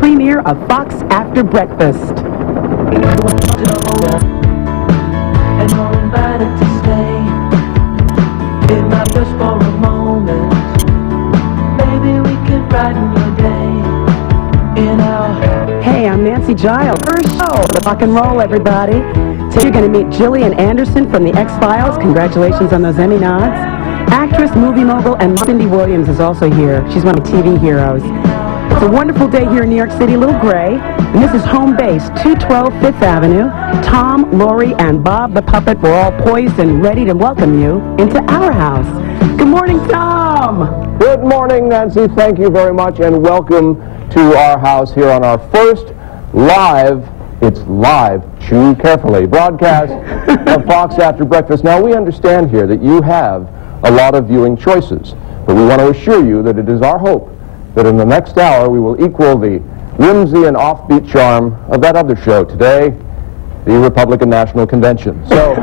premiere of Fox After Breakfast. And you're invited to stay. It might just for a moment. Maybe we could brighten your day in our... Hey, I'm Nancy Giles. First show, rock and roll, everybody. So you're going to meet Gillian Anderson from the X-Files. Congratulations on those Emmy nods. Actress, movie mogul, and Cindy Williams is also here. She's one of the TV heroes. It's a wonderful day here in New York City, a little gray. And this is home base, 212 Fifth Avenue. Tom, Lori, and Bob the Puppet were all poised and ready to welcome you into our house. Good morning, Tom. Good morning, Nancy. Thank you very much, and welcome to our house here on our first live, it's live, chew carefully, broadcast of Fox After Breakfast. Now, we understand here that you have a lot of viewing choices, but we want to assure you that it is our hope that in the next hour we will equal the whimsy and offbeat charm of that other show today, the Republican National Convention. So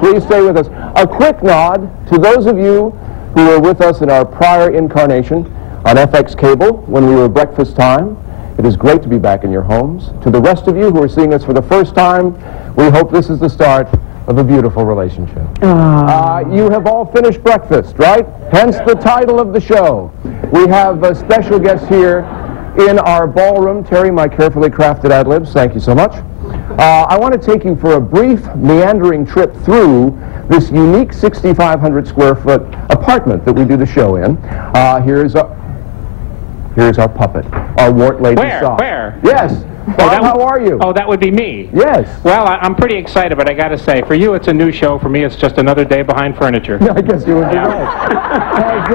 please stay with us. A quick nod to those of you who were with us in our prior incarnation on FX Cable when we were breakfast time. It is great to be back in your homes. To the rest of you who are seeing us for the first time, we hope this is the start of a beautiful relationship. You have all finished breakfast, right? Hence the title of the show. We have a special guest here in our ballroom. Terry, my carefully crafted ad-libs, thank you so much. I want to take you for a brief, meandering trip through this unique 6,500 square foot apartment that we do the show in. Here's our puppet, our Wart Lady Sock. Where? Yes. Bob, how are you? Oh, that would be me. Yes. Well, I'm pretty excited, but I got to say, for you it's a new show. For me, it's just another day behind furniture. I guess you would be right.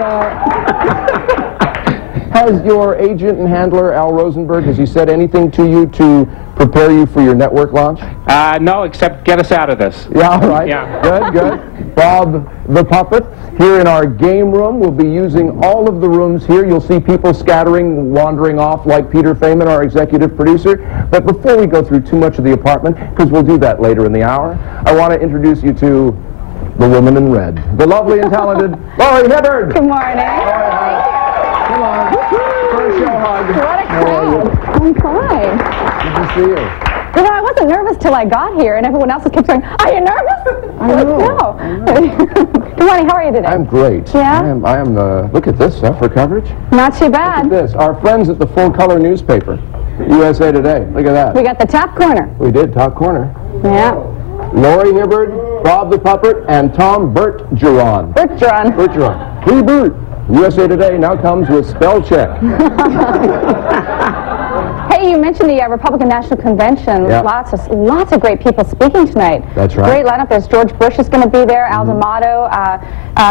Has your agent and handler, Al Rosenberg, has he said anything to you to prepare you for your network launch? No, except get us out of this. Yeah, all right. Yeah. Good. Bob the Puppet. Here in our game room, we'll be using all of the rooms here. You'll see people scattering, wandering off like Peter Feynman, our executive producer. But before we go through too much of the apartment, because we'll do that later in the hour, I want to introduce you to the woman in red, the lovely and talented Lori Hibbard. Good morning. Come on. First show hug. What a crowd. I'm fine. Good to see you. You know, I wasn't nervous till I got here, and everyone else kept saying, "Are you nervous?" I know. No. Good morning. How are you today? I'm great. Yeah? I am. Look at this stuff for coverage. Not too bad. Look at this. Our friends at the Full Color newspaper, USA Today. Look at that. We got the top corner. We did, top corner. Yeah. Lori Hibbard, Bob the Puppet, and Tom Bergeron. Bergeron. Hey, Bert. USA Today now comes with spell check. Hey, you mentioned the Republican National Convention. Yeah. Lots of great people speaking tonight. That's right. Great lineup. There's George Bush is going to be there. Al D'Amato,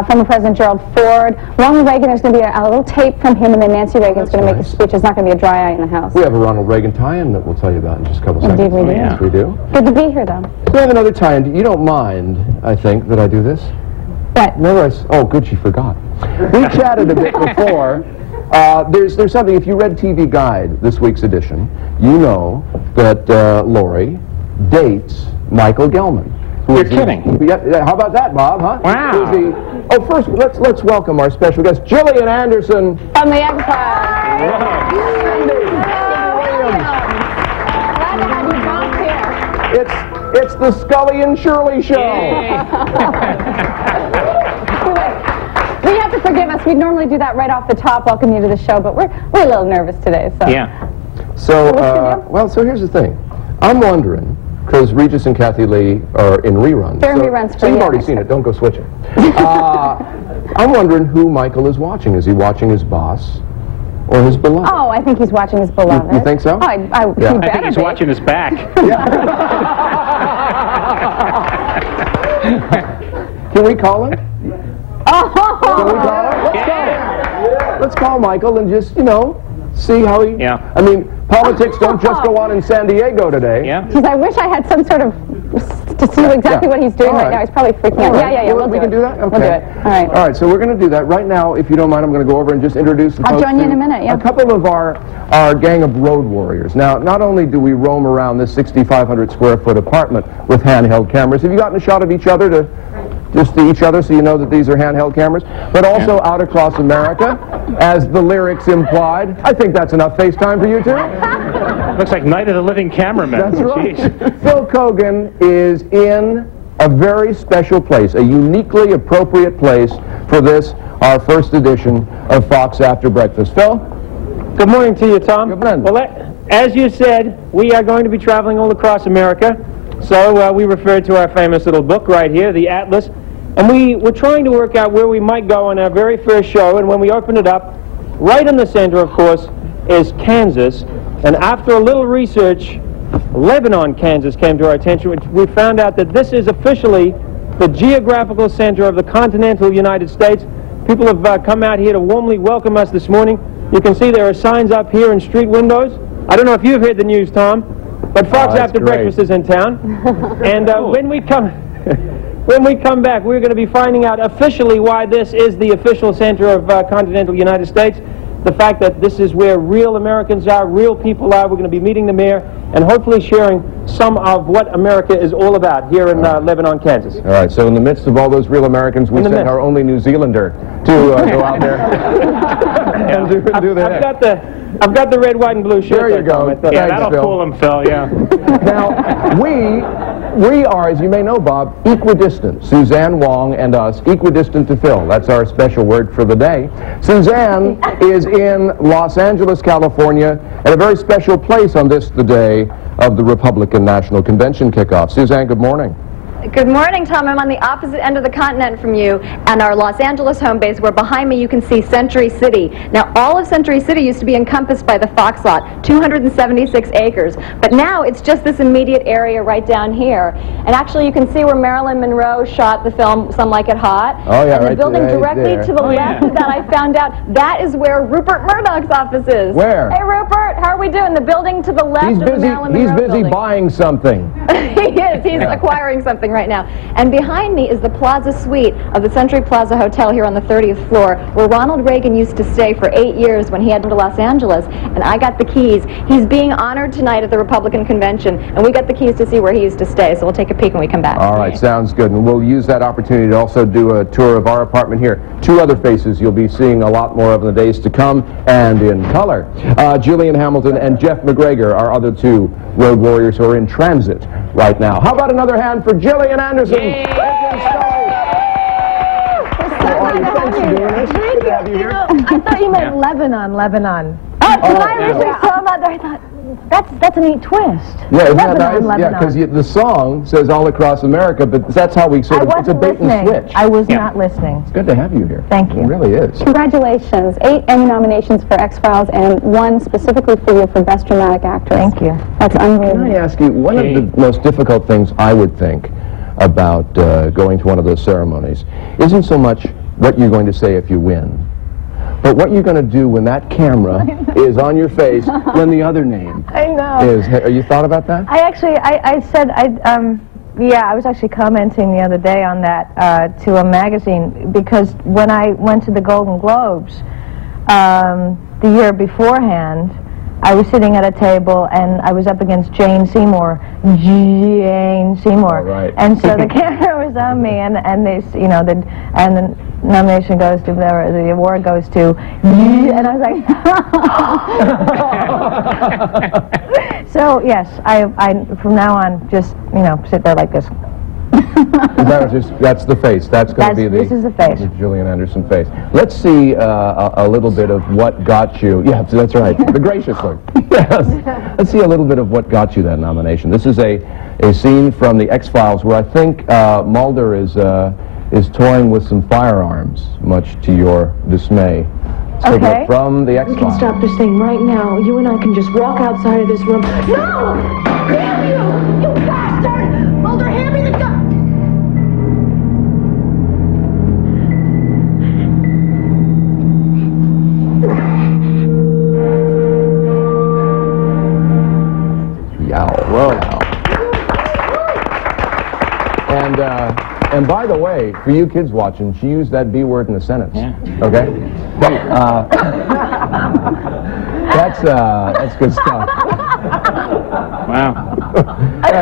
former President Gerald Ford. Ronald Reagan, there's going to be a little tape from him, and then Nancy Reagan's going to make a speech. There's not going to be a dry eye in the house. We have a Ronald Reagan tie-in that we'll tell you about in just a couple seconds. Indeed we do. Yes, we do. Good to be here, though. We have another tie-in. You don't mind, I think, that I do this? What? Remember oh, good, she forgot. We chatted a bit before. There's something, if you read TV Guide, this week's edition, you know that Lori dates Michael Gelman. You're kidding. How about that, Bob, huh? Wow. First, let's welcome our special guest, Gillian Anderson. From the X-Files. Glad to have you both here. It's the Scully and Shirley show. You have to forgive us. We normally do that right off the top, welcome you to the show, but we're a little nervous today. So. Yeah. So, What's so here's the thing. I'm wondering, because Regis and Kathy Lee are in reruns. They're in reruns for so you've you. already seen it. Don't go switching. I'm wondering who Michael is watching. Is he watching his boss or his beloved? Oh, I think he's watching his beloved. You think so? Oh, Yeah. he I better think he's be. watching his back. Can we call him? Oh, Can we call him? Let's call Michael and just, see how he... Yeah. I mean, politics don't just go on in San Diego today. Yeah. Geez, I wish I had some sort of to see exactly what he's doing All right now. He's probably freaking out. Right. Yeah. We can do that? Okay. We'll do it. All right. All right, so we're going to do that. Right now, if you don't mind, I'm going to go over and just introduce the I'll folks join you in to a minute, yeah. a couple of our gang of road warriors. Now, not only do we roam around this 6,500 square foot apartment with handheld cameras, have you gotten a shot of each other to just to each other so you know that these are handheld cameras, but also out across America, as the lyrics implied. I think that's enough FaceTime for you two. Looks like Night of the Living Cameraman. That's right. Jeez. Phil Kogan is in a very special place, a uniquely appropriate place for this, our first edition of Fox After Breakfast. Phil? Good morning to you, Tom. Good morning. Well, as you said, we are going to be traveling all across America. So we referred to our famous little book right here, the Atlas. And we were trying to work out where we might go on our very first show. And when we opened it up, right in the center, of course, is Kansas. And after a little research, Lebanon, Kansas came to our attention. We found out that this is officially the geographical center of the continental United States. People have come out here to warmly welcome us this morning. You can see there are signs up here in street windows. I don't know if you've heard the news, Tom, but Fox After Breakfast is in town. And when we come back, we're going to be finding out officially why this is the official center of continental United States. The fact that this is where real Americans are, real people are. We're going to be meeting them here and hopefully sharing some of what America is all about here in Lebanon, Kansas. All right, so in the midst of all those real Americans, we sent our only New Zealander to go out there and do the I've got the red, white, and blue shirt. There you go. Tom. Yeah, Thanks, that'll Phil. fool him, Phil, yeah. Now, we are, as you may know, Bob, equidistant. Suzanne Wong and us, equidistant to Phil. That's our special word for the day. Suzanne is in Los Angeles, California, at a very special place on this, the day of the Republican National Convention kickoff. Suzanne, good morning. Good morning, Tom. I'm on the opposite end of the continent from you and our Los Angeles home base, where behind me you can see Century City. Now, all of Century City used to be encompassed by the Fox lot, 276 acres, but now it's just this immediate area right down here. And actually, you can see where Marilyn Monroe shot the film Some Like It Hot. Oh, yeah, and the right building there, directly there. to the left of that, I found out, that is where Rupert Murdoch's office is. Where? Hey, Rupert, how are we doing? The building to the left He's of the busy. Marilyn He's Monroe busy building. buying something. He is. He's acquiring something right now. And behind me is the Plaza Suite of the Century Plaza Hotel here on the 30th floor, where Ronald Reagan used to stay for 8 years when he had to Los Angeles. And I got the keys. He's being honored tonight at the Republican Convention, and we got the keys to see where he used to stay. So we'll take a peek when we come back. All right, sounds good. And we'll use that opportunity to also do a tour of our apartment here. Two other faces you'll be seeing a lot more of in the days to come, and in color. Julian Hamilton and Jeff McGregor, our other two road warriors who are in transit right now. How about another hand for Gillian Anderson? Thanks for doing this. Good to have you here. I thought you meant Lebanon. When I originally saw that, I thought, that's a neat twist. Yeah, isn't that Lebanon, nice? Yeah, Lebanon. because the song says all across America, but that's how we sort I of, it's a wasn't bait and listening. switch. I was not listening. It's good to have you here. Thank you. It really is. Congratulations. 8 Emmy nominations for X-Files and 1 specifically for you for Best Dramatic Actress. Thank you. That's Can unbelievable. I ask you, one of the most difficult things I would think about going to one of those ceremonies isn't so much what you're going to say if you win, but what you're going to do when that camera is on your face when the other name I know. is. Have you thought about that? I actually, I said, I was actually commenting the other day on that to a magazine, because when I went to the Golden Globes the year beforehand, I was sitting at a table and I was up against Jane Seymour. Oh, right. And so the camera was on me, and they, you know, and the nomination goes to, the award goes to, and I was like, so yes, I from now on just, you know, sit there like this. That's the face. That's going to be the. This is the face. The Gillian Anderson face. Let's see a little bit of what got you. Yeah, that's right. The gracious look. Yes. Let's see a little bit of what got you that nomination. This is a scene from the X-Files where I think Mulder is toying with some firearms, much to your dismay. Let's take a Okay. look from the We can X-Files. stop this thing right now. You and I can just walk outside of this room. No! Damn you! You bastard! Mulder, hand me the gun! Yow. Whoa. And by the way, for you kids watching, she used that B word in a sentence. Yeah. Okay? That's good stuff. Wow.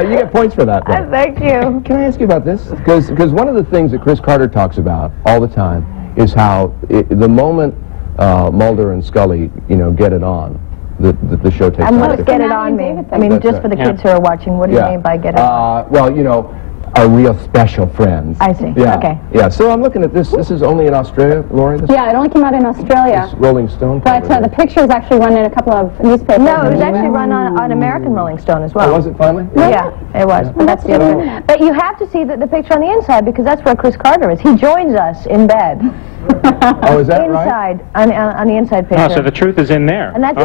You get points for that, though. Thank you. Can I ask you about this? Because one of the things that Chris Carter talks about all the time is how the moment Mulder and Scully, get it on, the show takes And on. what does get it on mean? I mean, That's just right. for the kids who are watching, what do you mean by get it on? Well, are real special friends. I see. Yeah. Okay. Yeah. So I'm looking at this. This is only in Australia, Lori? This Yeah, it only came out in Australia. this Rolling Stone. But the picture is actually run in a couple of newspapers. No, it was actually run on American Rolling Stone as well. Oh, was it finally? Yeah, it was. But that's the other one. But you have to see the picture on the inside because that's where Chris Carter is. He joins us in bed. Oh, is that right? Inside, on the inside picture. Oh, so the truth is in there. And that's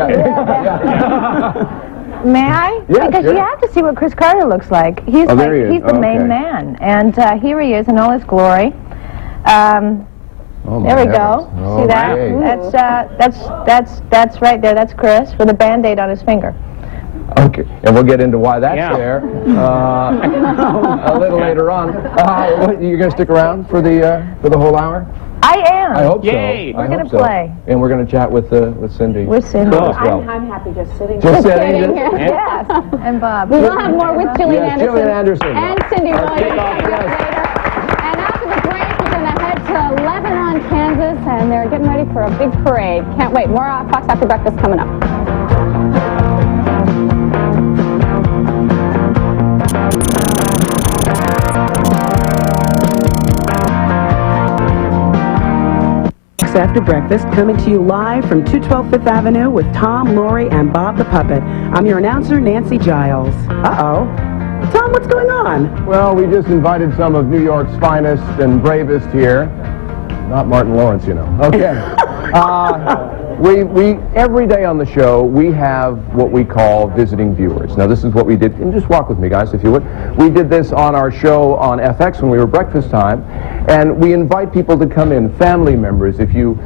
May I? Yeah, Because sure. you have to see what Chris Carter looks like. He's Oh, there he is. he's the Oh, main okay. man, and here he is in all his glory. Oh, my There we heavens. go. Oh, See that? okay. That's right there. That's Chris with a Band-Aid on his finger. Okay, and we'll get into why that's Yeah. there a little later on. You're going to stick around for the whole hour? I am. I hope Yay. so. We're I gonna hope so. play. And we're going to chat with Cindy. With Cindy. as well. I'm happy just sitting Just Sitting sitting here. Yes. And Bob. We will have more with Gillian Yes, Anderson. Gillian Anderson. And Cindy Williams kickoff coming up guest. later. And after the break, we're going to head to Lebanon, Kansas, and they're getting ready for a big parade. Can't wait. More Fox After Breakfast coming up. Fox After Breakfast, coming to you live from 212 Fifth Avenue with Tom, Lori, and Bob the Puppet. I'm your announcer, Nancy Giles. Uh-oh. Tom, what's going on? Well, we just invited some of New York's finest and bravest here. Not Martin Lawrence, Okay. We every day on the show, we have what we call visiting viewers. Now, this is what we did. And just walk with me, guys, if you would. We did this on our show on FX when we were breakfast time. And we invite people to come in, family members, if you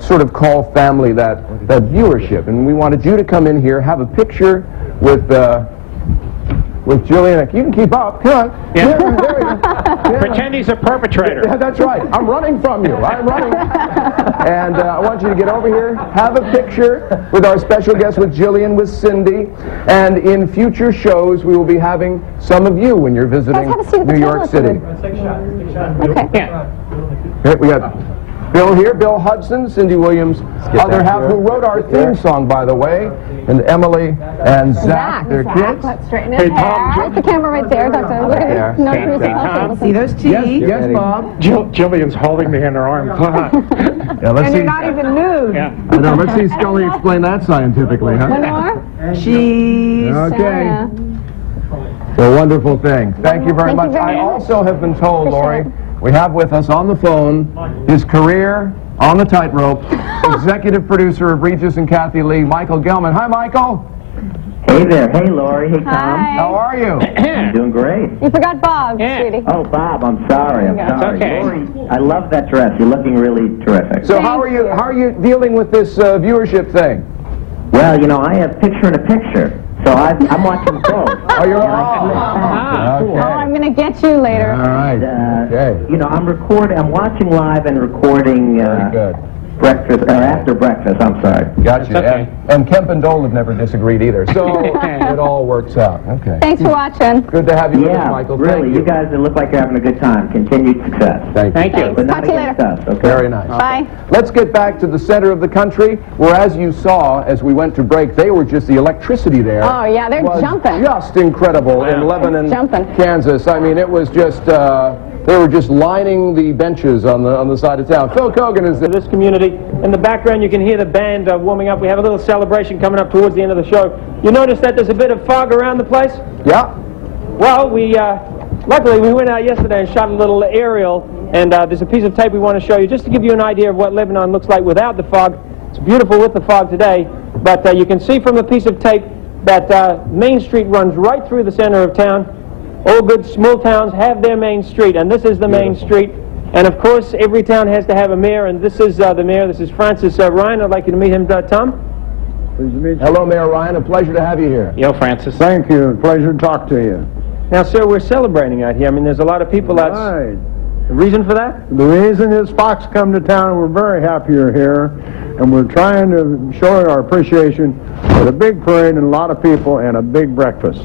sort of call family that viewership. And we wanted you to come in here, have a picture with Gillian. You can keep up. Come on. Yeah. There we go. Yeah. Pretend he's a perpetrator. Yeah, that's right. I'm running from you. I'm running. And I want you to get over here, have a picture with our special guest, with Gillian, with Cindy. And in future shows, we will be having some of you when you're visiting Let's have a seat at the New table York if City. you Okay. Yeah. Here, we got Bill here, Bill Hudson, Cindy Williams, other half, who wrote our theme song, by the way, and Emily and Zach, their kids. Let's straighten Hey, his Tom, hair. There's the camera right there, Doctor. Look at there. no Hey, music. Tom. See those teeth? Yes, Bob. Jillian's holding me in her arm. Come on. Yeah, let's see. even nude. Yeah. Now, let's see Scully explain that scientifically, huh? One more. Cheese. Okay. Yeah. A wonderful thing. Thank you very Thank you much. very I much. also have been told, Appreciate Lori, we have with us on the phone his career on the tightrope, executive producer of Regis and Kathy Lee, Michael Gelman. Hi, Michael. Hey there. Hey, Lori. Hey, Tom. Hi. How are you? I'm doing great. You forgot Bob, Yeah. sweetie. Oh, Bob, I'm sorry. I'm That's sorry. okay. Lori, I love that dress. You're looking really terrific. So how are you dealing with this viewership thing? Well, I have picture in a picture, so I'm watching both. Oh, you're Oh, I'm going to get you later. All right. Okay. I'm watching live and recording Very good. breakfast, or after breakfast, I'm sorry. Gotcha. okay. And Kemp and Dole have never disagreed either, so it all works out. Okay. Thanks for watching. Good to have you with us, Yeah, Michael. really, Thank you guys look like you're having a good time. Continued success. Thank you. But not Talk to you against later. us, okay? Very nice. Bye. Let's get back to the center of the country, where, as you saw, as we went to break, the electricity there. Oh, yeah, they're was jumping. Just incredible in Lebanon, jumping. Kansas. I mean, it was just, they were just lining the benches on the side of town. Phil Kogan is there. This community. In the background, you can hear the band warming up. We have a little celebration coming up towards the end of the show. You notice that there's a bit of fog around the place? Yeah. Well, luckily we went out yesterday and shot a little aerial, and there's a piece of tape we want to show you just to give you an idea of what Lebanon looks like without the fog. It's beautiful with the fog today, but you can see from the piece of tape that Main Street runs right through the center of town. All good small towns have their main street, and this is the main street. And of course, every town has to have a mayor, and this is the mayor. This is Francis Ryan. I'd like you to meet him, Tom. Hello, Mayor Ryan. A pleasure to have you here. Yo, Francis. Thank you. Pleasure to talk to you. Now, sir, we're celebrating out here. I mean, there's a lot of people out. Right. The reason for that? The reason is Fox come to town. We're very happy you're here, and we're trying to show our appreciation for the big parade and a lot of people and a big breakfast.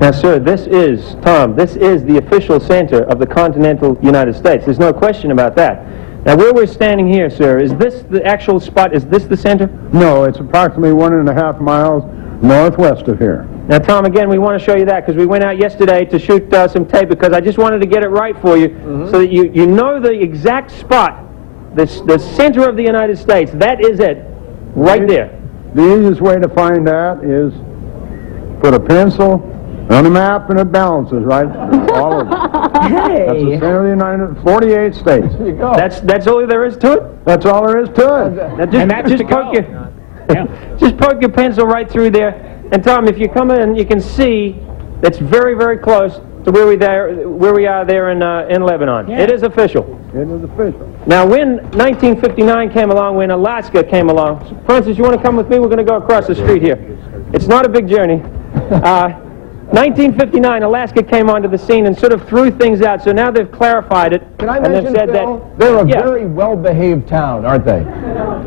Now, sir, this is the official center of the continental United States. There's no question about that. Now, where we're standing here, sir, is this the actual spot? Is this the center? No, it's approximately 1.5 miles northwest of here. Now, Tom, again, we want to show you that because we went out yesterday to shoot some tape because I just wanted to get it right for you so that you know the exact spot, the center of the United States. That is it, right there. The easiest way to find that is put a pencil on a map and it balances, right? All of it. Hey. That's the center of the United 48 states. There you go. That's all there is to it? That's all there is to it. Now, just poke your pencil right through there. And Tom, if you come in, you can see it's very, very close to where we are there in Lebanon. Yeah. It is official. It is official. Now, when 1959 came along, when Alaska came along, Francis, you want to come with me? We're going to go across the street here. It's not a big journey. 1959, Alaska came onto the scene and sort of threw things out. So now they've clarified it. Can I and mention, they've said Phil, that they're a yeah. very well-behaved town, aren't they?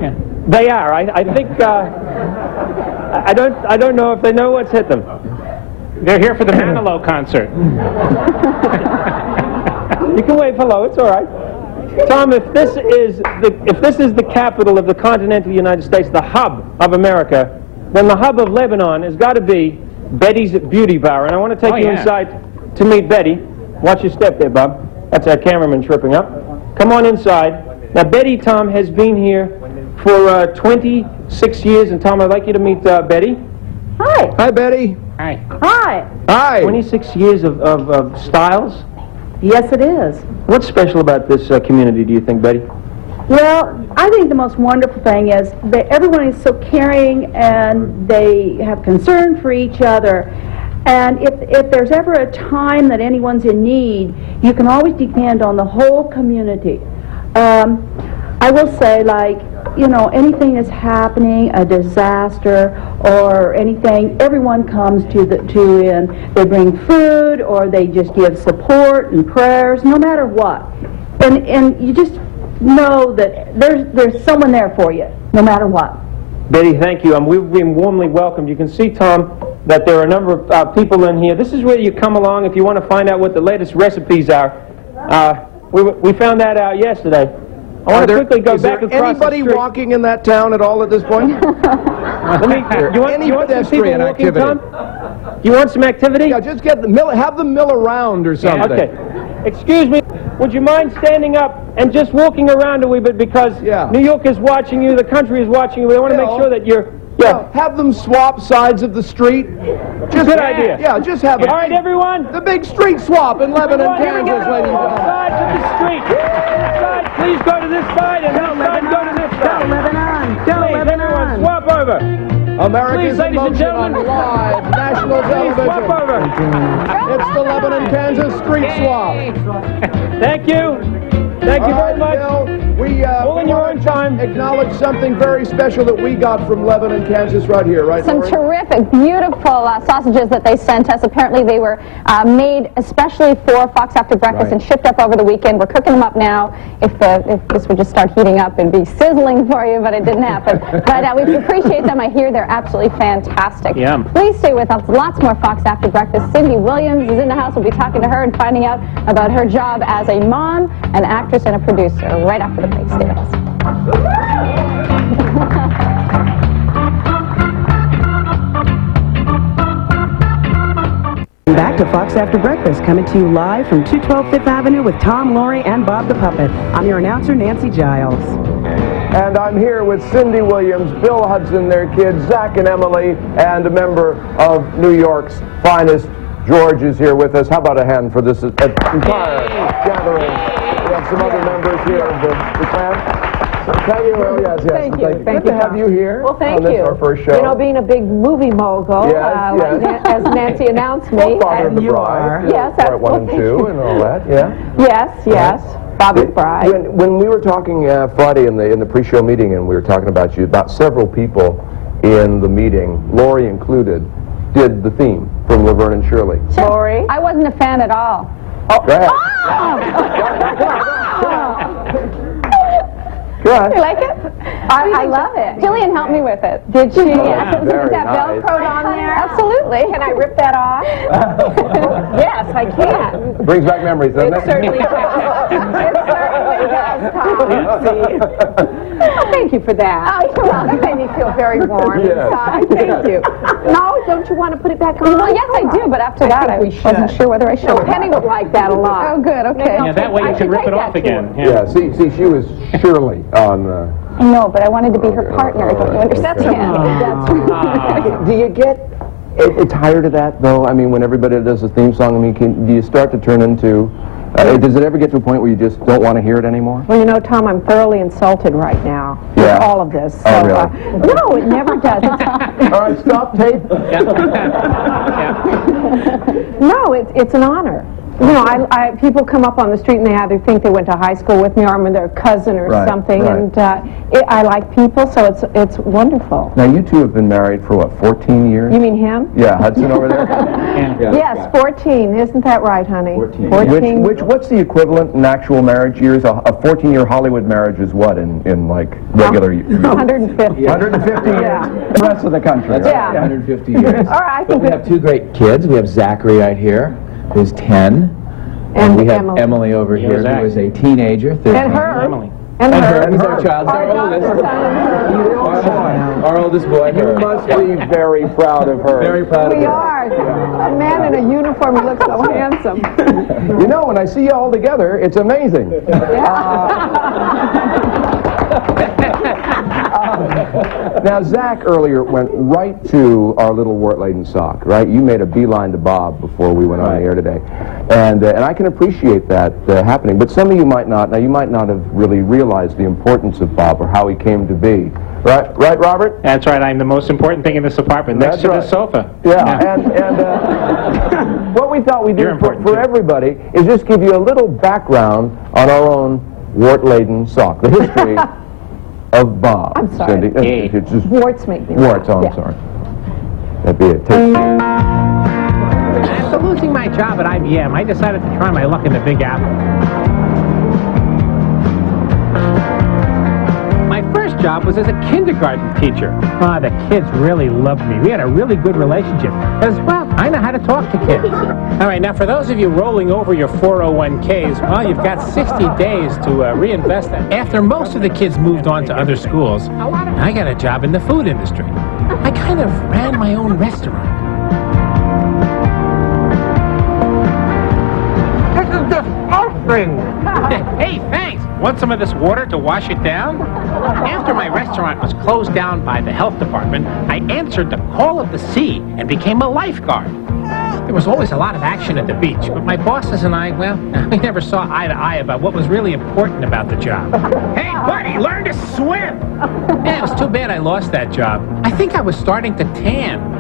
Yeah. They are. I think. I don't know if they know what's hit them. They're here for the Manilow concert. You can wave hello. It's all right. Tom, if this is the capital of the continental United States, the hub of America, then the hub of Lebanon has got to be Betty's Beauty Bar. And I want to take you inside to meet Betty. Watch your step there, Bob. That's our cameraman tripping up. Come on inside. Now, Betty, Tom, has been here for 26 years. And, Tom, I'd like you to meet Betty. Hi. Hi, Betty. Hi. Hi. Hi. 26 years of styles. Yes, it is. What's special about this community, do you think, Betty? Well, I think the most wonderful thing is that everyone is so caring and they have concern for each other. And if there's ever a time that anyone's in need, you can always depend on the whole community. I will say, like, you know, anything is happening, a disaster or anything, everyone comes to and they bring food or they just give support and prayers, no matter what. And you just know that there's someone there for you, no matter what. Betty, thank you. We've been warmly welcomed. You can see, Tom, that there are a number of people in here. This is where you come along if you want to find out what the latest recipes are. We found that out yesterday. I want to quickly go back across the street. Is there anybody walking in that town at all at this point? You want some people walking, Tom? You want some activity? Yeah, just have them mill around or something. Okay. Excuse me. Would you mind standing up and just walking around a wee bit because New York is watching you, the country is watching you. We want to make sure that you're... Yeah, have them swap sides of the street. Just good idea. Yeah, just have it. All right, everyone. The big street swap in Lebanon, Kansas, ladies and gentlemen. Sides of the street. This side, please go to this side, and this side, go to this side. Go, Lebanon! Go, Please, Lebanon! everyone, swap over. America's Please, ladies and emotion gentlemen. on live national Please television. swap over. It's the Lebanon, Kansas street swap. Thank you. Thank you very much. Bill, we all in your own time. Acknowledge something very special that we got from Lebanon, Kansas, right here, right? Some Lori? terrific, beautiful sausages that they sent us. Apparently they were made especially for Fox After Breakfast and shipped up over the weekend. We're cooking them up now. If this would just start heating up and be sizzling for you, but it didn't happen. But we appreciate them. I hear they're absolutely fantastic. Yum. Please stay with us. Lots more Fox After Breakfast. Cindy Williams is in the house. We'll be talking to her and finding out about her job as a mom, an actress, and a producer right after the break. Stay with us. Back to Fox After Breakfast, coming to you live from 212 Fifth Avenue with Tom, Lori, and Bob the Puppet. I'm your announcer, Nancy Giles. And I'm here with Cindy Williams, Bill Hudson, their kids, Zach and Emily, and a member of New York's finest. George is here with us. How about a hand for this entire gathering? We have some other members here of the clan. Thank you. Well, yes. Thank you. Good to have you here. Well, thank on this, you. our first show. You know, being a big movie mogul, as Nancy announced me. Father of the Bride. Yes, Part 1 and 2 and all that, yeah. Yes. Father of the Bride. When we were talking Friday in the pre-show meeting, and we were talking about you, about several people in the meeting, Lori included, did the theme from Laverne and Shirley. Lori? I wasn't a fan at all. Oh, go ahead. Go ahead. You like it? I love it. Jillian helped me with it. Did she? Very Is that nice. Velcroed on there? Absolutely. Absolutely. Can I rip that off? Yes, I can. Brings back memories, doesn't it? It certainly does. It certainly does, Tom. Oh, thank you for that. Oh, you're welcome. That made me feel very warm inside. Thank you. No, don't you want to put it back on? Well, yes, I do, but after that, I wasn't sure whether I should. Oh, Penny would like that a lot. Oh, good, okay. Yeah, that way you can rip it off again. Yeah, see, she was Shirley on... I know, but I wanted to be her partner. Don't you understand? That's right. Do you get tired of that, though? I mean, when everybody does a theme song, I mean, do you start to turn into... does it ever get to a point where you just don't want to hear it anymore? Well, you know, Tom, I'm thoroughly insulted right now with all of this. So, Oh, really? No, it never does. All right, stop tape. No, it's an honor. You know, people come up on the street and they either think they went to high school with me or I'm their cousin or something, and I like people, so it's wonderful. Now, you two have been married for, what, 14 years? You mean him? Yeah, Hudson over there? Yes, 14. Isn't that right, honey? 14. What's the equivalent in actual marriage years? A 14-year Hollywood marriage is what in like regular years? 150. 150 years? Yeah. The rest of the country. Yeah. 150 years. All right, I But think we have two great kids. We have Zachary right here, who's 10. And we have Emily. Emily over here, Zach. who is a teenager, 13. And her. Emily. And her. He's our child. Our oldest. Our oldest boy. You must be very proud of her. Very proud of We her. are. A man in a uniform who looks so handsome. You know, when I see you all together, it's amazing. Now, Zach earlier went right to our little wart-laden sock, right? You made a beeline to Bob before we went on the air today. And I can appreciate that happening. But some of you might not. Now, you might not have really realized the importance of Bob or how he came to be. Right, Robert? That's right. I'm the most important thing in this apartment, next to this sofa. Yeah, and what we thought we'd do for everybody is just give you a little background on our own wart-laden sock, the history of Bob. I'm sorry. Cindy. It's just Warts make me warts, I'm sorry. That'd be it. Take After losing my job at IBM, I decided to try my luck in the Big Apple. My first job was as a kindergarten teacher. Ah, the kids really loved me. We had a really good relationship. Because, well, I know how to talk to kids. All right, now for those of you rolling over your 401ks, well, you've got 60 days to reinvest that. After most of the kids moved on to other schools, I got a job in the food industry. I kind of ran my own restaurant. This is disgusting! Hey, thanks! Want some of this water to wash it down? After my restaurant was closed down by the health department, I answered the call of the sea and became a lifeguard. There was always a lot of action at the beach, but my bosses and I, well, we never saw eye to eye about what was really important about the job. Hey, buddy, learn to swim! Yeah, it was too bad I lost that job. I think I was starting to tan.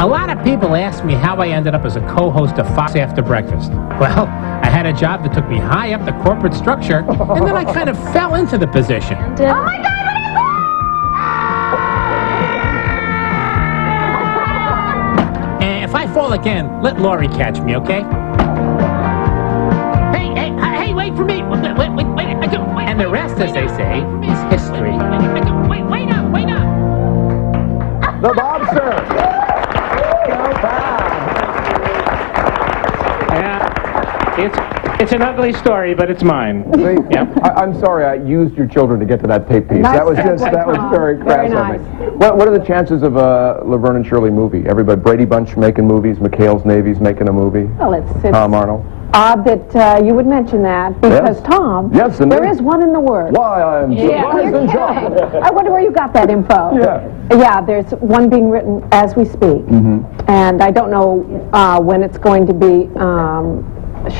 A lot of people ask me how I ended up as a co-host of Fox After Breakfast. Well, I had a job that took me high up the corporate structure, and then I kind of fell into the position. Oh my God, what is And if I fall again, let Laurie catch me, okay? Hey, wait for me! Wait. And the rest, as they say, is history. Wait up! the Bobster. It's an ugly story, but it's mine. Yep. I'm sorry I used your children to get to that tape piece. Nice That was segue, very crass Very of me. What are the chances of a Laverne and Shirley movie? Everybody, Brady Bunch making movies, McHale's Navy's making a movie. Well, it's Tom Arnold. odd that you would mention that because, Yes. Tom, Yes, indeed. there is one in the works. Why, I'm surprised and shocked. I wonder where you got that info. Yeah, there's one being written as we speak. And I don't know when it's going to be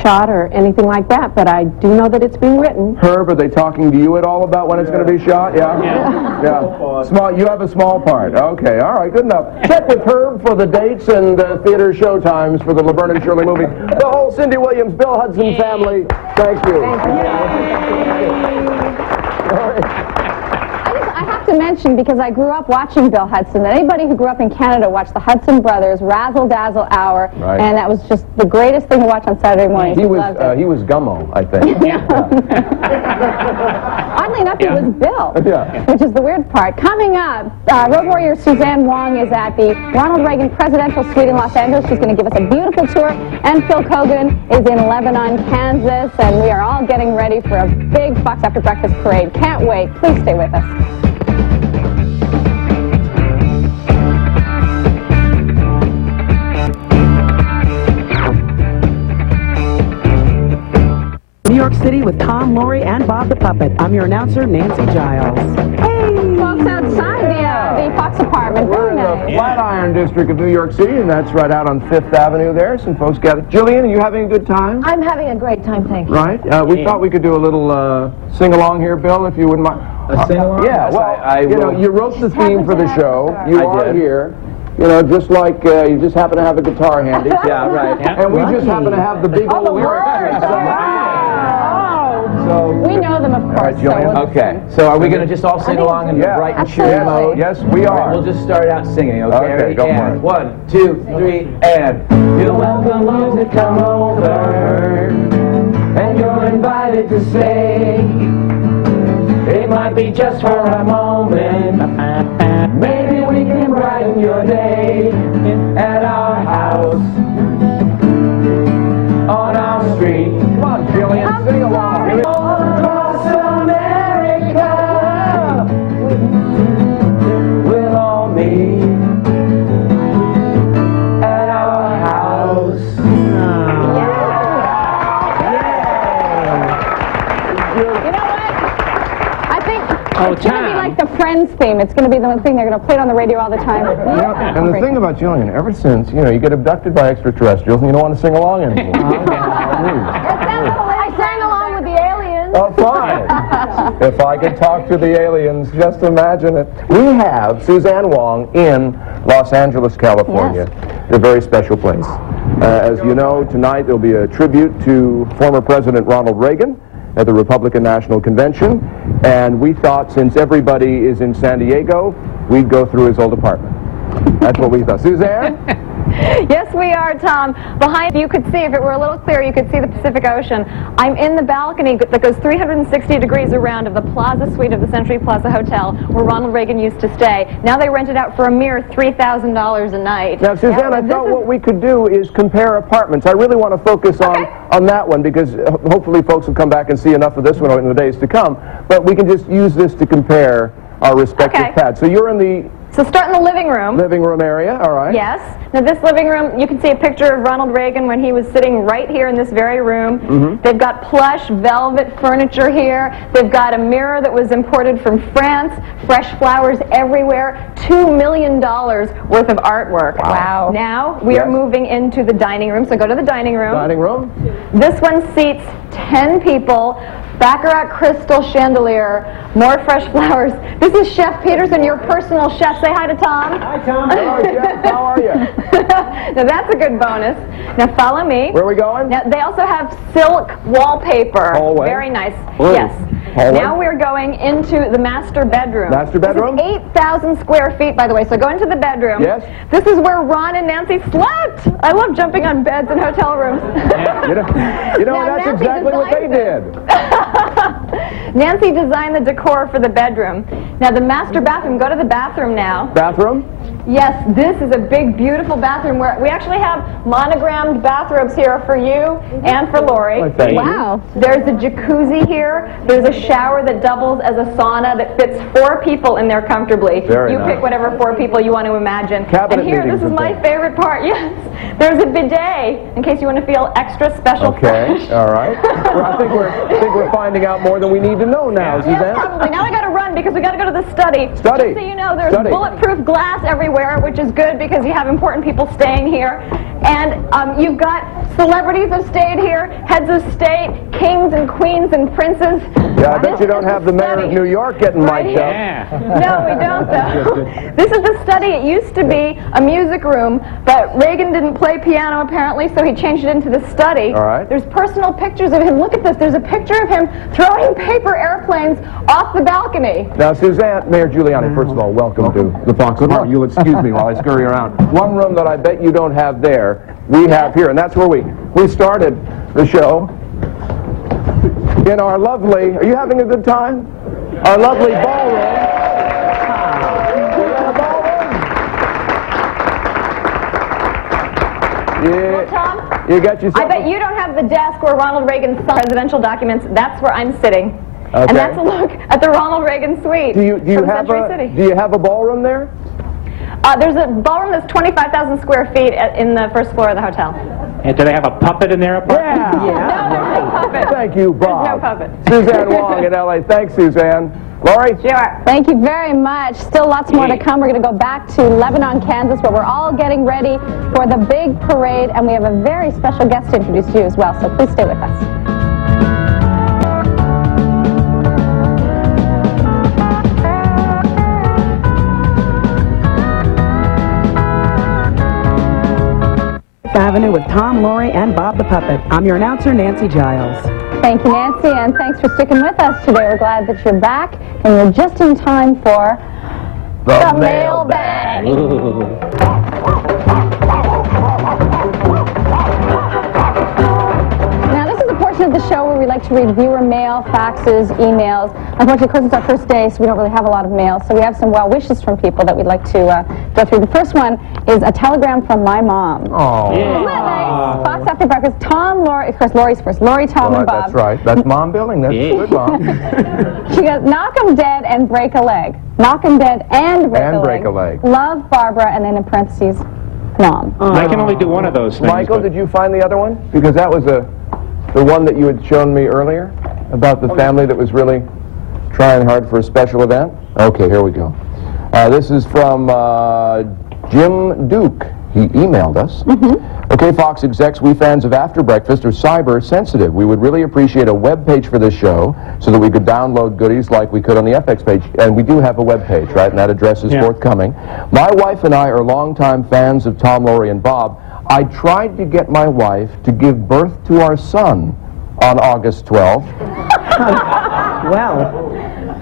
shot or anything like that, but I do know that it's being written. Herb, are they talking to you at all about when it's going to be shot? Yeah? Small. You have a small part. Okay, all right, good enough. Check with Herb for the dates and theater show times for the Laverne and Shirley movie. The whole Cindy Williams, Bill Hudson family, thank you. I have to mention mention, because I grew up watching Bill Hudson, that anybody who grew up in Canada watched the Hudson Brothers Razzle Dazzle Hour, Right. and that was just the greatest thing to watch on Saturday mornings. He loved it. was Gummo, I think. Oddly enough, it was Bill, Yeah. which is the weird part. Coming up, Road Warrior Suzanne Wong is at the Ronald Reagan Presidential Suite in Los Angeles. She's going to give us a beautiful tour, and Phil Kogan is in Lebanon, Kansas, and we are all getting ready for a big Fox After Breakfast parade. Can't wait. Please stay with us. New York City with Tom, Lori, and Bob the Puppet. I'm your announcer, Nancy Giles. Hey! Folks outside the Fox apartment. We're in the Flatiron District of New York City, and that's right out on Fifth Avenue there. Some folks got it. Jillian, are you having a good time? I'm having a great time, thank you. Right? We thought we could do a little sing-along here, Bill, if you wouldn't mind. A sing-along? Yeah, Yes, well, I you know, will. you wrote the theme for the show. You I are did. here. You know, just like you just happen to have a guitar handy. Yeah, right. And we just happen to have the big old lyrics. So, We know them, of course. all right, Jillian. Okay, so are we going to just all sing along in the Yeah. bright and cheery Absolutely. mode? yes, we All right, are. we'll just start out singing, okay? Okay, Ready? go for And it. 1, 2, 3, and... You're welcome to come over, and you're invited to stay. It might be just for a moment. Maybe we can brighten your day at our house on our street. Come on, Jillian, sing along. Across America, we'll all meet at our house. You know what? I think Oh, it's going to be Tom. like the Friends theme. It's going to be the one thing they're going to play it on the radio all the time. Yeah, and the thing about Jillian, ever since, you know, you get abducted by extraterrestrials and you don't want to sing along anymore. I sang along with the aliens. Oh, fine. If I could talk to the aliens, just imagine it. We have Suzanne Wong in Los Angeles, California. A very special place. As you know, tonight there'll be a tribute to former President Ronald Reagan at the Republican National Convention, and we thought since everybody is in San Diego, we'd go through his old apartment. That's what we thought. Suzanne? Yes, we are, Tom. Behind you could see, if it were a little clearer, you could see the Pacific Ocean. I'm in the balcony that goes 360 degrees around of the Plaza Suite of the Century Plaza Hotel, where Ronald Reagan used to stay. Now they rent it out for a mere $3,000 a night. Now, Suzanne, I thought what we could do is compare apartments. I really want to focus on that one because hopefully folks will come back and see enough of this one in the days to come. But we can just use this to compare our respective pads. So you're in the So start in the living room. living room area, all right? Yes. Now this living room, you can see a picture of Ronald Reagan when he was sitting right here in this very room. They've got plush velvet furniture here. They've got a mirror that was imported from France, fresh flowers everywhere, $2 million worth of artwork. Wow. Now we are moving into the dining room, so go to the dining room. Dining room? This one seats 10 people. Baccarat crystal chandelier, more fresh flowers. This is Chef Peterson, your personal chef. Say hi to Tom. Hi, Tom. Hello, Jeff. How are you? Now that's a good bonus. Now follow me. Where are we going? Now they also have silk wallpaper. Hallway. Very nice. Ooh. Yes. Hallway. Now we're going into the master bedroom. Master bedroom? This is 8,000 square feet, by the way. So go into the bedroom. Yes. This is where Ron and Nancy slept. I love jumping on beds in hotel rooms. You know Now, that's Nancy exactly what they designed did. Nancy designed the decor for the bedroom. Now the master bathroom, go to the bathroom now. Bathroom? Yes, this is a big, beautiful bathroom where we actually have monogrammed bathrobes here for you and for Lori. Well, thank you. Wow. There's a jacuzzi here. There's a shower that doubles as a sauna that fits 4 people in there comfortably. Very you nice. pick whatever 4 people you want to imagine. Cabinet and here, this meetings is and my things. favorite part. Yes, there's a bidet in case you want to feel extra special. Okay, fresh. all right. Well, I think we're finding out more than we need to know now, Yes, Suzanne. probably. Now I got to run because we got to go to the study. Study. Just so you know, there's Study. bulletproof glass everywhere, which is good because you have important people staying here. And you've got celebrities have stayed here, heads of state, kings and queens and princes. Yeah, I bet you don't have the mayor of New York getting mic'd up. No, we don't, though. This is the study. It used to be a music room, but Reagan didn't play piano, apparently, so he changed it into the study. All right. There's personal pictures of him. Look at this. There's a picture of him throwing paper airplanes off the balcony. Now, Suzanne, Mayor Giuliani, first of all, welcome to the Fox Park. You'll excuse me while I scurry around. One room that I bet you don't have there, we have here, and that's where we started the show in our lovely, are you having a good time? Our lovely ballroom. Well, Tom, you got yourself I bet you don't have the desk where Ronald Reagan signed presidential documents. That's where I'm sitting. Okay. And that's a look at the Ronald Reagan suite Do you from have Century City. Do you have a ballroom there? There's a ballroom that's 25,000 square feet in the first floor of the hotel. And do they have a puppet in there? No, there's no puppet. Thank you, Bob. There's no puppet. Suzanne Wong in L.A. Thanks, Suzanne. Lori? Sure. Thank you very much. Still lots more to come. We're going to go back to Lebanon, Kansas, where we're all getting ready for the big parade, and we have a very special guest to introduce to you as well, so please stay with us. Avenue with Tom, Lori, and Bob the Puppet. I'm your announcer, Nancy Giles. Thank you, Nancy, and thanks for sticking with us today. We're glad that you're back, and you're just in time for the mailbag. Now, this is a portion of the show where we like to read viewer mail, faxes, emails. Unfortunately, because it's our first day, so we don't really have a lot of mail. So we have some well wishes from people that we'd like to go through. The first one is a telegram from my mom. Oh. Isn't that nice? Fox After Breakfast. Tom, Lori, of course, Lori's first. Lori, Tom, and Bob. That's right. That's mom billing. That's good, Mom. She goes, knock 'em dead and break a leg. Knock 'em dead and break a leg. Love, Barbara, and then in parentheses, Mom. I can only do one of those things. Michael, did you find the other one? Because that was the one that you had shown me earlier about the family that was really trying hard for a special event. Okay, here we go. This is from Jim Duke. He emailed us. Okay, Fox execs, we fans of After Breakfast are cyber sensitive. We would really appreciate a web page for this show so that we could download goodies like we could on the FX page. And we do have a web page, right? And that address is forthcoming. My wife and I are longtime fans of Tom, Lori, and Bob. I tried to get my wife to give birth to our son on August 12th. Well.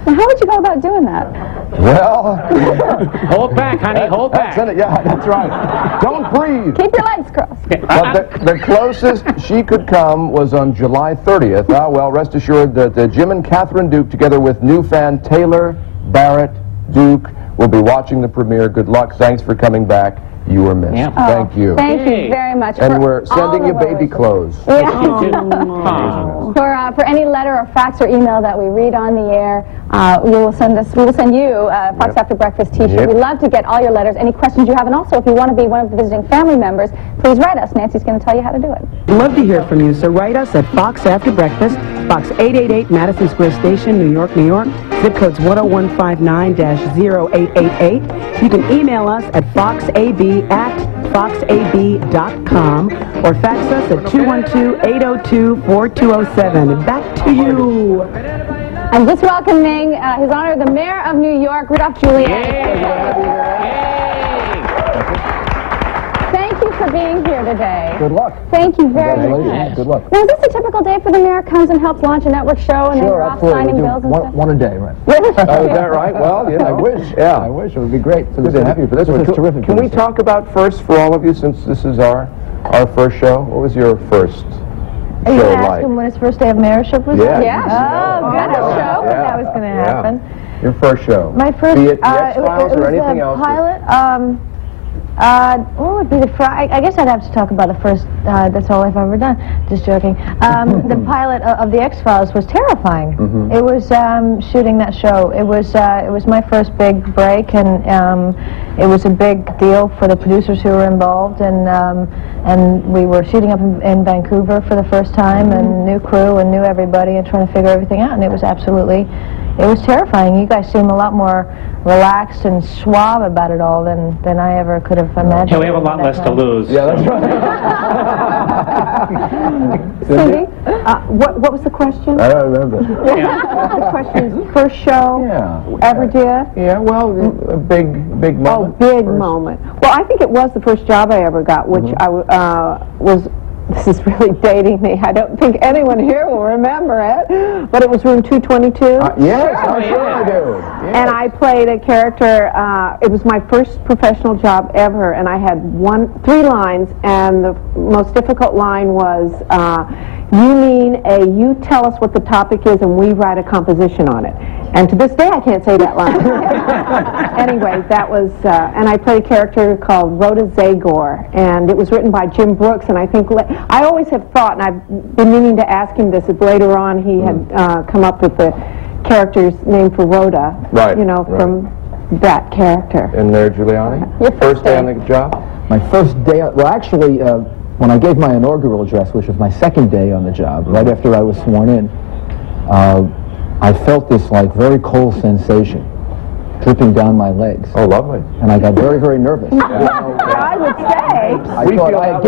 Now, how would you go about doing that? Well, hold back, honey, hold back. Yeah, that's right. Don't breathe. Keep your legs crossed. But the closest she could come was on July 30th. Well, rest assured that Jim and Catherine Duke, together with new fan Taylor Barrett Duke, will be watching the premiere. Good luck. Thanks for coming back. You were missed. Yeah. Thank you. Thank you very much. And for we're sending all you of our baby wishes. clothes. For any letter or fax or email that we read on the air, we will send you a Fox After Breakfast t-shirt. We'd love to get all your letters, any questions you have, and also if you want to be one of the visiting family members, please write us. Nancy's going to tell you how to do it. We'd love to hear from you, so write us at Fox After Breakfast, Box 888, Madison Square Station, New York, New York. Zip code's 10159-0888. You can email us at foxab@foxab.com or fax us at 212-802-4207. Back to you. I'm just welcoming His Honor the Mayor of New York, Rudolph Giuliani. Thank you for being here today. Good luck. Thank you very Congratulations. much. Good luck. Now, is this a typical day for the mayor? Comes and helps launch a network show and then Sure, you're off absolutely. signing We do bills and stuff? one a day, right? Oh, is that right? Well, you know. I wish. Yeah. I wish. It would be great. Good to have you for this one. It's terrific. Can we talk about first for all of you, since this is our first show? What was your first Are you show going to ask like? him when his first day of mayorship was? Yeah. Oh, good. Show when that was going to happen. Your first show. My first, Be it the it X-Files was or anything a else. pilot. What would be the I guess I'd have to talk about the first. That's all I've ever done. Just joking. The pilot of the X-Files was terrifying. It was shooting that show. It was my first big break, and it was a big deal for the producers who were involved, and we were shooting up in Vancouver for the first time, and new crew and knew everybody, and trying to figure everything out, and it was absolutely It was terrifying. You guys seem a lot more relaxed and suave about it all than I ever could have imagined. Yeah, we have a lot less to lose. Yeah, that's right. Cindy, what was the question? I don't remember. The question is, first show ever did? Yeah, well, a big moment. Oh, big moment. Well, I think it was the first job I ever got, which I was, this is really dating me. I don't think anyone here will remember it, but it was Room 222. Yes, I'm sure I do. Yes. And I played a character, it was my first professional job ever, and I had 3 lines, and the most difficult line was, you tell us what the topic is and we write a composition on it. And to this day I can't say that line. Anyway, that was, and I played a character called Rhoda Zagor, and it was written by Jim Brooks, and I think, I always have thought, and I've been meaning to ask him this, if later on he had come up with the character's name for Rhoda, from that character. And there, Giuliani? Your first day on the job? My first day, well, actually, when I gave my inaugural address, which was my second day on the job, right after I was sworn in, I felt this very cold sensation dripping down my legs. Oh, lovely. And I got very, very nervous. I would say. I thought I had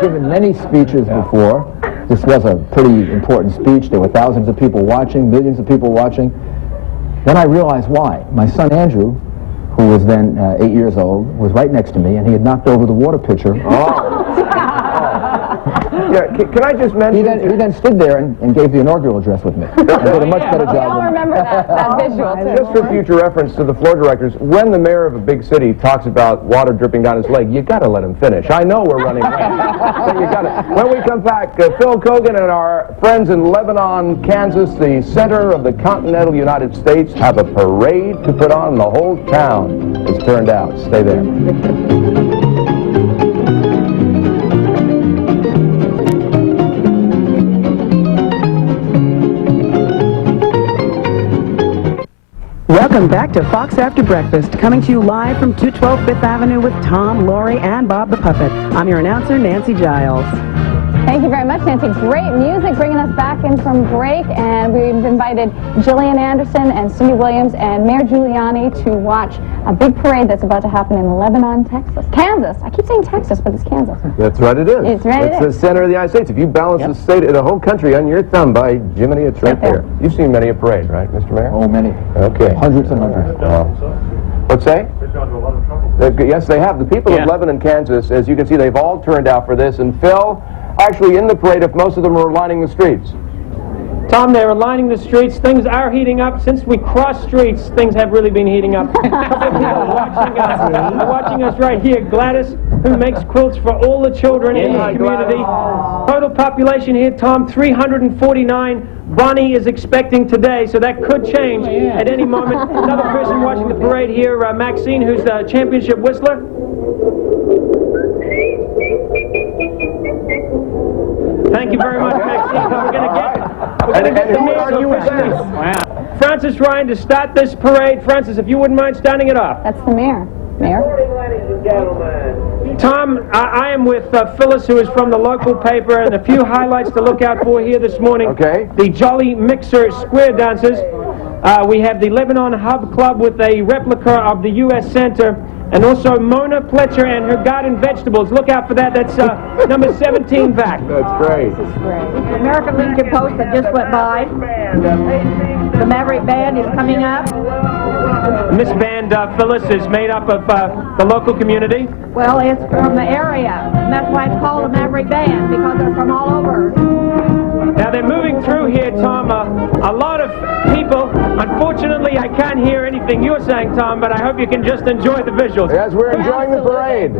given many speeches before. This was a pretty important speech. There were thousands of people watching, millions of people watching. Then I realized why. My son Andrew, who was then 8 years old, was right next to me, and he had knocked over the water pitcher. Yeah, can I just mention... He then stood there and gave the inaugural address with me. And did a much better job. We all remember that visual, too. Just for future reference to the floor directors, when the mayor of a big city talks about water dripping down his leg, you got to let him finish. I know we're running late, so you got to. When we come back, Phil Kogan and our friends in Lebanon, Kansas, the center of the continental United States, have a parade to put on. The whole town is turned out. Stay there. Welcome back to Fox After Breakfast, coming to you live from 212 Fifth Avenue with Tom, Laurie, and Bob the Puppet. I'm your announcer, Nancy Giles. Thank you very much, Nancy. Great music bringing us back in from break, and we've invited Gillian Anderson and Cindy Williams and Mayor Giuliani to watch a big parade that's about to happen in Lebanon, Kansas. I keep saying Texas, but it's Kansas. That's right, it is. It's the center of the United States. If you balance the state, the whole country on your thumb, by Jiminy, it's right there. You've seen many a parade, right, Mr. Mayor? Oh, many. Okay. Hundreds and hundreds. What's that? Yes, they have. The people of Lebanon, Kansas, as you can see, they've all turned out for this. And Phil, actually in the parade, if most of them are lining the streets. Tom, they were lining the streets. Things are heating up. Since we crossed streets, things have really been heating up. Watching us right here. Gladys, who makes quilts for all the children in the community. Total population here, Tom, 349. Bonnie is expecting today, so that could change at any moment. Another person watching the parade here, Maxine, who's the championship whistler. Thank you very much, Maxine. We're going to get the mayor's officials. Wow. Francis Ryan to start this parade. Francis, if you wouldn't mind starting it off. That's the mayor. Mayor? Good morning, ladies and gentlemen. Tom, I am with Phyllis, who is from the local paper, and a few highlights to look out for here this morning. Okay. The Jolly Mixer Square Dancers. We have the Lebanon Hub Club with a replica of the U.S. Center. And also Mona Pletcher and her garden vegetables. Look out for that. That's number 17 back. That's great. This is great. The American Legion Post that just went by. The Maverick Band is coming up. This band, Phyllis, is made up of the local community. Well, it's from the area, and that's why it's called the Maverick Band, because they're from all over. Now they're moving through here, Tom. A lot of people. Unfortunately, I can't hear anything you're saying, Tom, but I hope you can just enjoy the visuals. Yes, we're enjoying the parade.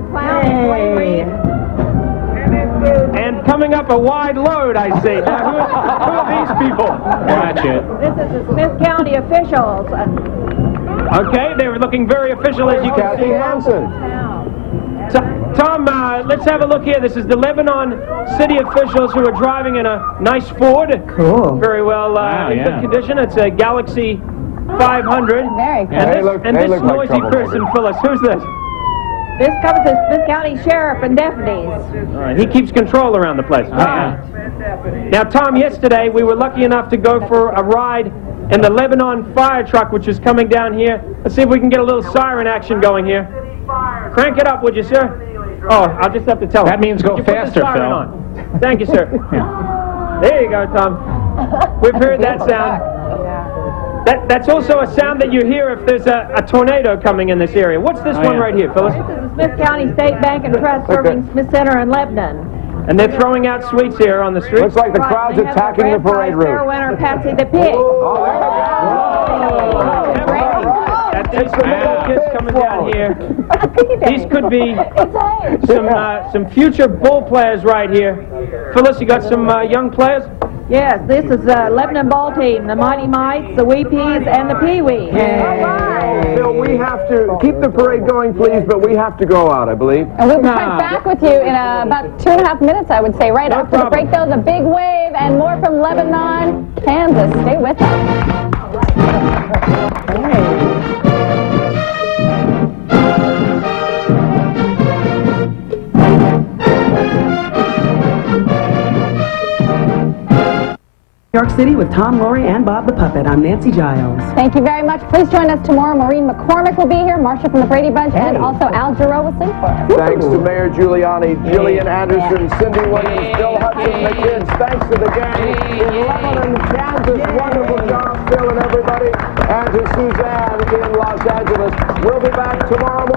And coming up a wide load, I see. Now, who are these people? Watch it. This is the Smith County officials. Okay, they were looking very official, as you can Kathy see. Hansen. Tom, let's have a look here. This is the Lebanon city officials who are driving in a nice Ford. Cool. Very well in good condition. It's a Galaxy 500. Very cool. And this they look like noisy person, Phyllis, who's this? This comes to Smith County Sheriff and deputies. All right, he keeps control around the place. Now, Tom, yesterday we were lucky enough to go for a ride and the Lebanon fire truck, which is coming down here. Let's see if we can get a little siren action going here. Crank it up, would you, sir? Oh, I'll just have to tell him. That means go Would you put the faster, siren Phil. on? Thank you, sir. There you go, Tom. We've heard that sound. That's also a sound that you hear if there's a tornado coming in this area. What's this one right here, Phyllis? This is the Smith County State Bank and Trust serving Smith Center in Lebanon. And they're throwing out sweets here on the street. Looks like the crowd's attacking the parade Fair route. winner, Patsy the Pig. That's the little kids coming down here. These could be some future bull players right here. Phyllis, you got some young players? Yes, this is the Lebanon ball team, the Mighty Mites, the Wee Peas, and the Pee Wee. Phil, we have to keep the parade going, please, but we have to go out, I believe. And we'll be right back with you in about 2.5 minutes, I would say. Right after the break, though, the big wave and more from Lebanon, Kansas. Stay with us. New York City with Tom Laurie and Bob the Puppet. I'm Nancy Giles. Thank you very much. Please join us tomorrow. Maureen McCormick will be here, Marcia from the Brady Bunch, and also Al Jarreau will sing for us. Thanks to Mayor Giuliani, Jillian Anderson, Cindy Williams, Bill Hudson, the kids. Thanks to the gang in Lebanon, Kansas. Wonderful job, Phil and everybody. And to Suzanne in Los Angeles. We'll be back tomorrow morning.